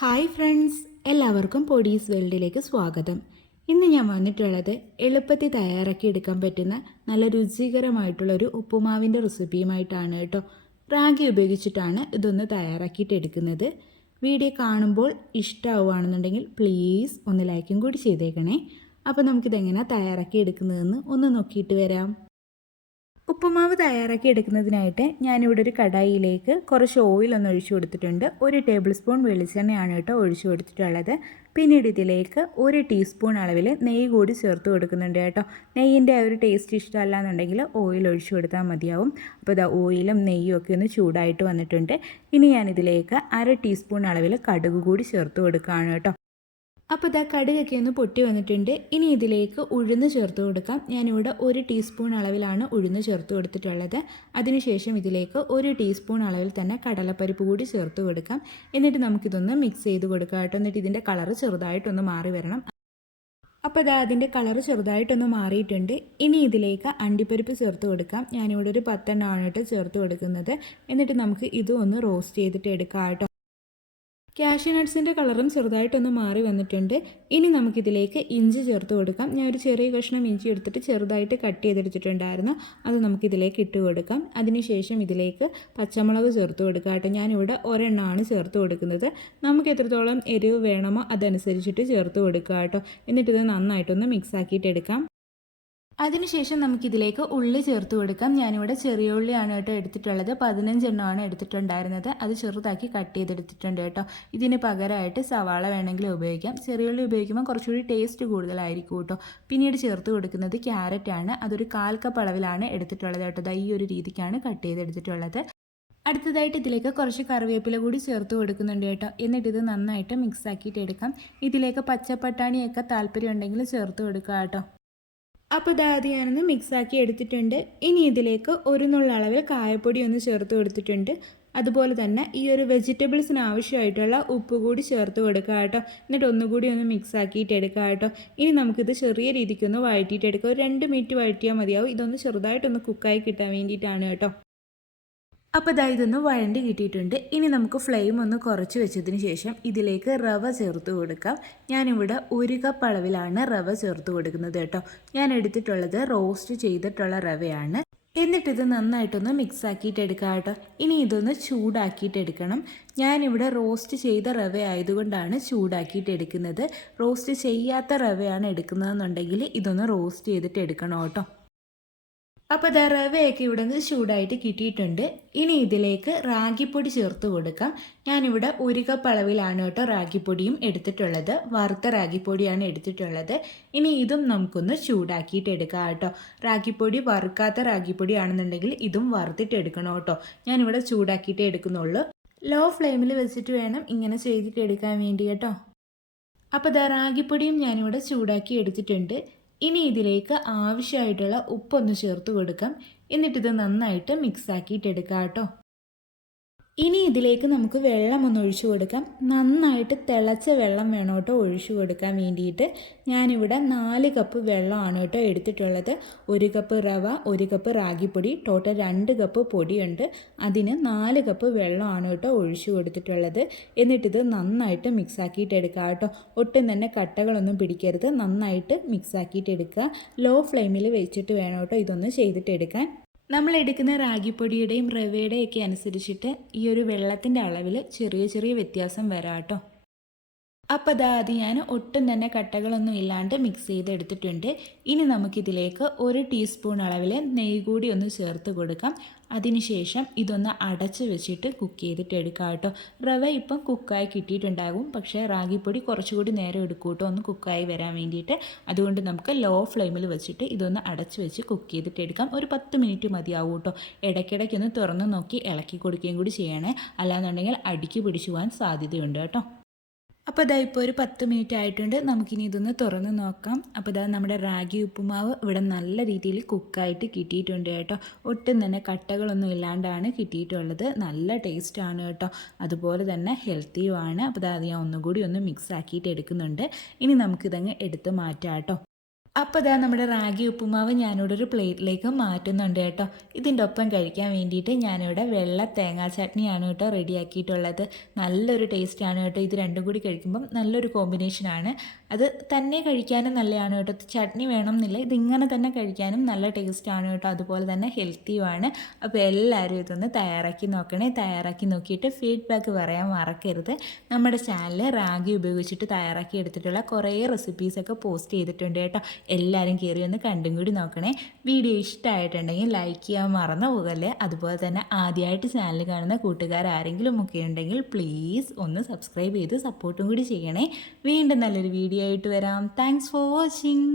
Hi friends എല്ലാവർക്കും പൊടീസ് വേൾഡിലേക്ക് സ്വാഗതം. ഇന്ന് ഞാൻ വന്നിട്ടുള്ളത് എളുപ്പത്തിൽ തയ്യാറാക്കി എടുക്കാൻ പറ്റുന്ന നല്ല രുചികരമായിട്ടുള്ള ഒരു ഉപ്പുമാവിന്റെ റെസിപ്പിയുമായിട്ടാണ് കേട്ടോ. റാഗി ഉപയോഗിച്ചിട്ടാണ് ഇതൊന്ന് തയ്യാറാക്കിയിട്ട് എടുക്കുന്നത്. വീഡിയോ കാണുമ്പോൾ ഇഷ്ടമാവുകയാണെന്നുണ്ടെങ്കിൽ പ്ലീസ് ഒന്ന് ലൈക്കും കൂടി ചെയ്തേക്കണേ. അപ്പോൾ നമുക്കിതെങ്ങനെയാണ് തയ്യാറാക്കി എടുക്കുന്നതെന്ന് ഒന്ന് നോക്കിയിട്ട് വരാം. ഉപ്പുമാവ് തയ്യാറാക്കി എടുക്കുന്നതിനായിട്ട് ഞാനിവിടെ ഒരു കടായിയിലേക്ക് കുറച്ച് ഓയിൽ ഒന്ന് ഒഴിച്ചു കൊടുത്തിട്ടുണ്ട്. ഒരു ടേബിൾ സ്പൂൺ വെളിച്ചെണ്ണയാണ് കേട്ടോ ഒഴിച്ചു കൊടുത്തിട്ടുള്ളത്. പിന്നീട് ഇതിലേക്ക് ഒരു ടീസ്പൂൺ അളവിൽ നെയ്യ് കൂടി ചേർത്ത് കൊടുക്കുന്നുണ്ട് കേട്ടോ. നെയ്യിന്റെ ആ ഒരു ടേസ്റ്റ് ഇഷ്ടമല്ല എന്നുണ്ടെങ്കിൽ ഓയിൽ ഒഴിച്ചു കൊടുത്താൽ മതിയാവും. അപ്പോൾ ഇതാ ഓയിലും നെയ്യും ഒക്കെ ഒന്ന് ചൂടായിട്ട് വന്നിട്ടുണ്ട്. ഇനി ഞാനിതിലേക്ക് അര ടീസ്പൂൺ അളവിൽ കടുക് കൂടി ചേർത്ത് കൊടുക്കുകയാണ് കേട്ടോ. അപ്പോൾ ഇതാ കടുകൊക്കെ ഒന്ന് പൊട്ടി വന്നിട്ടുണ്ട്. ഇനി ഇതിലേക്ക് ഉഴുന്ന് ചേർത്ത് കൊടുക്കാം. ഞാനിവിടെ ഒരു ടീസ്പൂൺ അളവിലാണ് ഉഴുന്ന് ചേർത്ത് കൊടുത്തിട്ടുള്ളത്. അതിനുശേഷം ഇതിലേക്ക് ഒരു ടീസ്പൂൺ അളവിൽ തന്നെ കടലപ്പരിപ്പ് കൂടി ചേർത്ത് കൊടുക്കാം. എന്നിട്ട് നമുക്കിതൊന്ന് മിക്സ് ചെയ്ത് കൊടുക്കാം കേട്ടോ. എന്നിട്ട് ഇതിന്റെ കളറ് ചെറുതായിട്ടൊന്ന് മാറി വരണം. അപ്പോൾ ഇതാ അതിന്റെ കളറ് ചെറുതായിട്ടൊന്ന് മാറിയിട്ടുണ്ട്. ഇനി ഇതിലേക്ക് അണ്ടിപ്പരിപ്പ് ചേർത്ത് കൊടുക്കാം. ഞാനിവിടെ ഒരു പത്തെണ്ണമാണ് ചേർത്ത് കൊടുക്കുന്നത്. എന്നിട്ട് നമുക്ക് ഇതും ഒന്ന് റോസ്റ്റ് ചെയ്തിട്ട് എടുക്കാം കേട്ടോ. ക്യാഷ്യൂ നട്ട്സിന്റെ കളറും ചെറുതായിട്ടൊന്ന് മാറി വന്നിട്ടുണ്ട്. ഇനി നമുക്കിതിലേക്ക് ഇഞ്ചി ചേർത്ത് കൊടുക്കാം. ഞാൻ ഒരു ചെറിയ കഷ്ണം ഇഞ്ചി എടുത്തിട്ട് ചെറുതായിട്ട് കട്ട് ചെയ്തെടുത്തിട്ടുണ്ടായിരുന്നു. അത് നമുക്കിതിലേക്ക് ഇട്ട് കൊടുക്കാം. അതിനുശേഷം ഇതിലേക്ക് പച്ചമുളക് ചേർത്ത് കൊടുക്കാം കേട്ടോ. ഞാനിവിടെ ഒരെണ്ണമാണ് ചേർത്ത് കൊടുക്കുന്നത്. നമുക്ക് എത്രത്തോളം എരിവ് വേണമോ അതനുസരിച്ചിട്ട് ചേർത്ത് കൊടുക്കുക കേട്ടോ. എന്നിട്ടിത് നന്നായിട്ടൊന്ന് മിക്സ് ആക്കിയിട്ട് എടുക്കാം അതിനുശേഷം നമുക്കിതിലേക്ക് ഉള്ളി ചേർത്ത് കൊടുക്കാം. ഞാനിവിടെ ചെറിയ ഉള്ളിയാണ് കേട്ടോ എടുത്തിട്ടുള്ളത്. പതിനഞ്ചെണ്ണമാണ് എടുത്തിട്ടുണ്ടായിരുന്നത്. അത് ചെറുതാക്കി കട്ട് ചെയ്തെടുത്തിട്ടുണ്ട് കേട്ടോ. ഇതിന് പകരമായിട്ട് സവാള വേണമെങ്കിൽ ഉപയോഗിക്കാം. ചെറിയ ഉള്ളി ഉപയോഗിക്കുമ്പോൾ കുറച്ചുകൂടി ടേസ്റ്റ് കൂടുതലായിരിക്കും കേട്ടോ. പിന്നീട് ചേർത്ത് കൊടുക്കുന്നത് ക്യാരറ്റ് ആണ്. അതൊരു കാൽ കപ്പ് അളവിലാണ് എടുത്തിട്ടുള്ളത് കേട്ടോ. ഈ ഒരു രീതിക്കാണ് കട്ട് ചെയ്തെടുത്തിട്ടുള്ളത്. അടുത്തതായിട്ട് ഇതിലേക്ക് കുറച്ച് കറിവേപ്പില കൂടി ചേർത്ത് കൊടുക്കുന്നുണ്ട് കേട്ടോ. എന്നിട്ട് ഇത് നന്നായിട്ട് മിക്സ് ആക്കിയിട്ട് എടുക്കാം. ഇതിലേക്ക് പച്ചപ്പട്ടാണിയൊക്കെ താല്പര്യം ഉണ്ടെങ്കിൽ ചേർത്ത് കൊടുക്കുക കേട്ടോ. അപ്പോൾ ഇതാത് ഞാനൊന്ന് മിക്സാക്കി എടുത്തിട്ടുണ്ട്. ഇനി ഇതിലേക്ക് ഒരു നുള്ള അളവിൽ കായപ്പൊടി ഒന്ന് ചേർത്ത് കൊടുത്തിട്ടുണ്ട്. അതുപോലെ തന്നെ ഈ ഒരു വെജിറ്റബിൾസിന് ആവശ്യമായിട്ടുള്ള ഉപ്പ് കൂടി ചേർത്ത് കൊടുക്കുക കേട്ടോ. എന്നിട്ട് ഒന്നുകൂടി ഒന്ന് മിക്സ് ആക്കിയിട്ട് എടുക്കുക കേട്ടോ. ഇനി നമുക്കിത് ചെറിയ രീതിക്കൊന്ന് വഴറ്റിയിട്ട് എടുക്കുക ഒരു രണ്ട് മിനിറ്റ് വഴറ്റിയാൽ മതിയാവും. ഇതൊന്ന് ചെറുതായിട്ടൊന്ന് കുക്കായി കിട്ടാൻ വേണ്ടിയിട്ടാണ് കേട്ടോ. അപ്പോൾ ഇതാ ഇതൊന്ന് വഴണ്ടി കിട്ടിയിട്ടുണ്ട്. ഇനി നമുക്ക് ഫ്ലെയിം ഒന്ന് കുറച്ച് വെച്ചതിന് ശേഷം ഇതിലേക്ക് റവ ചേർത്ത് കൊടുക്കാം. ഞാനിവിടെ ഒരു കപ്പ് അളവിലാണ് റവ ചേർത്ത് കൊടുക്കുന്നത് കേട്ടോ. ഞാൻ എടുത്തിട്ടുള്ളത് റോസ്റ്റ് ചെയ്തിട്ടുള്ള റവയാണ്. എന്നിട്ടിത് നന്നായിട്ടൊന്ന് മിക്സ് ആക്കിയിട്ട് എടുക്കാം കേട്ടോ. ഇനി ഇതൊന്ന് ചൂടാക്കിയിട്ട് എടുക്കണം. ഞാനിവിടെ റോസ്റ്റ് ചെയ്ത റവ ആയതുകൊണ്ടാണ് ചൂടാക്കിയിട്ട് എടുക്കുന്നത്. റോസ്റ്റ് ചെയ്യാത്ത റവയാണ് എടുക്കുന്നതെന്നുണ്ടെങ്കിൽ ഇതൊന്ന് റോസ്റ്റ് ചെയ്തിട്ട് എടുക്കണം കേട്ടോ. അപ്പോൾ ദ റവയൊക്കെ ഇവിടെ നിന്ന് ചൂടായിട്ട് കിട്ടിയിട്ടുണ്ട്. ഇനി ഇതിലേക്ക് റാഗിപ്പൊടി ചേർത്ത് കൊടുക്കാം. ഞാനിവിടെ ഒരു കപ്പ് അളവിലാണ് കേട്ടോ റാഗിപ്പൊടിയും എടുത്തിട്ടുള്ളത്. വറുത്ത റാഗിപ്പൊടിയാണ് എടുത്തിട്ടുള്ളത്. ഇനി ഇതും നമുക്കൊന്ന് ചൂടാക്കിയിട്ട് എടുക്കാം കേട്ടോ. റാഗിപ്പൊടി വറുക്കാത്ത റാഗിപ്പൊടി ആണെന്നുണ്ടെങ്കിൽ ഇതും വറുത്തിട്ട് എടുക്കണം കേട്ടോ. ഞാനിവിടെ ചൂടാക്കിയിട്ടേ എടുക്കുന്നുള്ളൂ. ലോ ഫ്ലെയിമിൽ വെച്ചിട്ട് വേണം ഇങ്ങനെ ചെയ്തിട്ട് എടുക്കാൻ വേണ്ടി കേട്ടോ. അപ്പോൾ ദ റാഗിപ്പൊടിയും ഞാനിവിടെ ചൂടാക്കി എടുത്തിട്ടുണ്ട്. ഇനി ഇതിലേക്ക് ആവശ്യമായിട്ടുള്ള ഉപ്പൊന്ന് ചേർത്ത് കൊടുക്കാം. എന്നിട്ടിത് നന്നായിട്ട് മിക്സ് ആക്കിയിട്ടെടുക്കാം കേട്ടോ ഇനി ഇതിലേക്ക് നമുക്ക് വെള്ളം ഒന്ന് ഒഴിച്ചു കൊടുക്കാം. നന്നായിട്ട് തിളച്ച വെള്ളം വേണം കേട്ടോ ഒഴിച്ചു കൊടുക്കാൻ വേണ്ടിയിട്ട്. ഞാനിവിടെ നാല് കപ്പ് വെള്ളമാണ് കേട്ടോ എടുത്തിട്ടുള്ളത്. ഒരു കപ്പ് റവ ഒരു കപ്പ് റാഗിപ്പൊടി ടോട്ടൽ രണ്ട് കപ്പ് പൊടിയുണ്ട്. അതിന് നാല് കപ്പ് വെള്ളമാണ് കേട്ടോ ഒഴിച്ചു കൊടുത്തിട്ടുള്ളത്. എന്നിട്ടിത് നന്നായിട്ട് മിക്സാക്കിയിട്ട് എടുക്കുക കേട്ടോ. ഒട്ടും തന്നെ കട്ടകളൊന്നും പിടിക്കരുത്. നന്നായിട്ട് മിക്സാക്കിയിട്ട് എടുക്കുക. ലോ ഫ്ലെയിമിൽ വെച്ചിട്ട് വേണം കേട്ടോ ഇതൊന്ന് ചെയ്തിട്ട് എടുക്കാൻ. നമ്മൾ എടുക്കുന്ന റാഗിപ്പൊടിയുടെയും റവയുടെയും ഒക്കെ അനുസരിച്ചിട്ട് ഈ ഒരു വെള്ളത്തിന്റെ അളവിൽ ചെറിയ ചെറിയ വ്യത്യാസം വരാം കേട്ടോ അപ്പോൾ അതാ ഞാൻ ഒട്ടും തന്നെ കട്ടകളൊന്നും ഇല്ലാണ്ട് മിക്സ് ചെയ്തെടുത്തിട്ടുണ്ട്. ഇനി നമുക്കിതിലേക്ക് ഒരു ടീസ്പൂൺ അളവിൽ നെയ്യ് കൂടി ഒന്ന് ചേർത്ത് കൊടുക്കാം. അതിനുശേഷം ഇതൊന്ന് അടച്ച് വെച്ചിട്ട് കുക്ക് ചെയ്തിട്ട് എടുക്കാം കേട്ടോ. റവ ഇപ്പം കുക്കായി കിട്ടിയിട്ടുണ്ടാകും. പക്ഷേ റാഗിപ്പൊടി കുറച്ചുകൂടി നേരം എടുക്കും കേട്ടോ ഒന്ന് കുക്കായി വരാൻ വേണ്ടിയിട്ട്. അതുകൊണ്ട് നമുക്ക് ലോ ഫ്ലെയിമിൽ വെച്ചിട്ട് ഇതൊന്ന് അടച്ച് വെച്ച് കുക്ക് ചെയ്തിട്ട് എടുക്കാം. ഒരു പത്ത് മിനിറ്റ് മതിയാവും കേട്ടോ. ഇടയ്ക്കിടയ്ക്ക് ഒന്ന് തുറന്ന് നോക്കി ഇളക്കി കൊടുക്കുകയും കൂടി ചെയ്യണേ. അല്ലാന്നുണ്ടെങ്കിൽ അടിക്ക് പിടിച്ചു പോകാൻ സാധ്യതയുണ്ട് കേട്ടോ. അപ്പോൾ ഇതാ ഇപ്പോൾ ഒരു പത്ത് മിനിറ്റ് ആയിട്ടുണ്ട്. നമുക്കിനി ഇതൊന്ന് തുറന്ന് നോക്കാം. അപ്പോൾ ഇതാ നമ്മുടെ റാഗി ഉപ്പുമാവ് ഇവിടെ നല്ല രീതിയിൽ കുക്കായിട്ട് കിട്ടിയിട്ടുണ്ട് കേട്ടോ. ഒട്ടും തന്നെ കട്ടകളൊന്നും ഇല്ലാണ്ടാണ് കിട്ടിയിട്ടുള്ളത്. നല്ല ടേസ്റ്റ് ആണ് കേട്ടോ. അതുപോലെ തന്നെ ഹെൽത്തിയുമാണ് അപ്പോൾ ഇതാ ഞാൻ ഒന്നുകൂടി ഒന്ന് മിക്സ് ആക്കിയിട്ട് എടുക്കുന്നുണ്ട്. ഇനി നമുക്കിതങ്ങ് എടുത്ത് മാറ്റാം കേട്ടോ. അപ്പോൾ ഇതാ നമ്മുടെ റാഗി ഉപ്പുമാവ് ഞാനിവിടെ ഒരു പ്ലേറ്റിലേക്ക് മാറ്റുന്നുണ്ട് കേട്ടോ. ഇതിന്റെ ഒപ്പം കഴിക്കാൻ വേണ്ടിയിട്ട് ഞാനിവിടെ വെള്ള തേങ്ങാ ചട്നിയാണ് കേട്ടോ റെഡിയാക്കിയിട്ടുള്ളത്. നല്ലൊരു ടേസ്റ്റാണ് കേട്ടോ. ഇത് രണ്ടും കൂടി കഴിക്കുമ്പം നല്ലൊരു കോമ്പിനേഷനാണ്. അത് തന്നെ കഴിക്കാനും നല്ലതാണ് കേട്ടോ. ചട്നി വേണം എന്നില്ല ഇതിങ്ങനെ തന്നെ കഴിക്കാനും നല്ല ടേസ്റ്റാണ് കേട്ടോ. അതുപോലെ തന്നെ ഹെൽത്തിയുമാണ്. അപ്പോൾ എല്ലാവരും ഇതൊന്ന് തയ്യാറാക്കി നോക്കണേ. തയ്യാറാക്കി നോക്കിയിട്ട് ഫീഡ്ബാക്ക് പറയാൻ മറക്കരുത്. നമ്മുടെ ചാനലിൽ റാഗി ഉപയോഗിച്ചിട്ട് തയ്യാറാക്കി എടുത്തിട്ടുള്ള കുറേ റെസിപ്പീസൊക്കെ പോസ്റ്റ് ചെയ്തിട്ടുണ്ട് കേട്ടോ. എല്ലാവരും കയറി ഒന്ന് കണ്ടും കൂടി നോക്കണേ. വീഡിയോ ഇഷ്ടമായിട്ടുണ്ടെങ്കിൽ ലൈക്ക് ചെയ്യാൻ മറന്നു പോകല്ലേ. അതുപോലെ തന്നെ ആദ്യമായിട്ട് ചാനൽ കാണുന്ന കൂട്ടുകാർ ആരെങ്കിലും ഒക്കെ ഉണ്ടെങ്കിൽ പ്ലീസ് ഒന്ന് സബ്സ്ക്രൈബ് ചെയ്ത് സപ്പോർട്ടും കൂടി ചെയ്യണേ. വീണ്ടും നല്ലൊരു വീഡിയോ ആയിട്ട് വരാം. Thanks for watching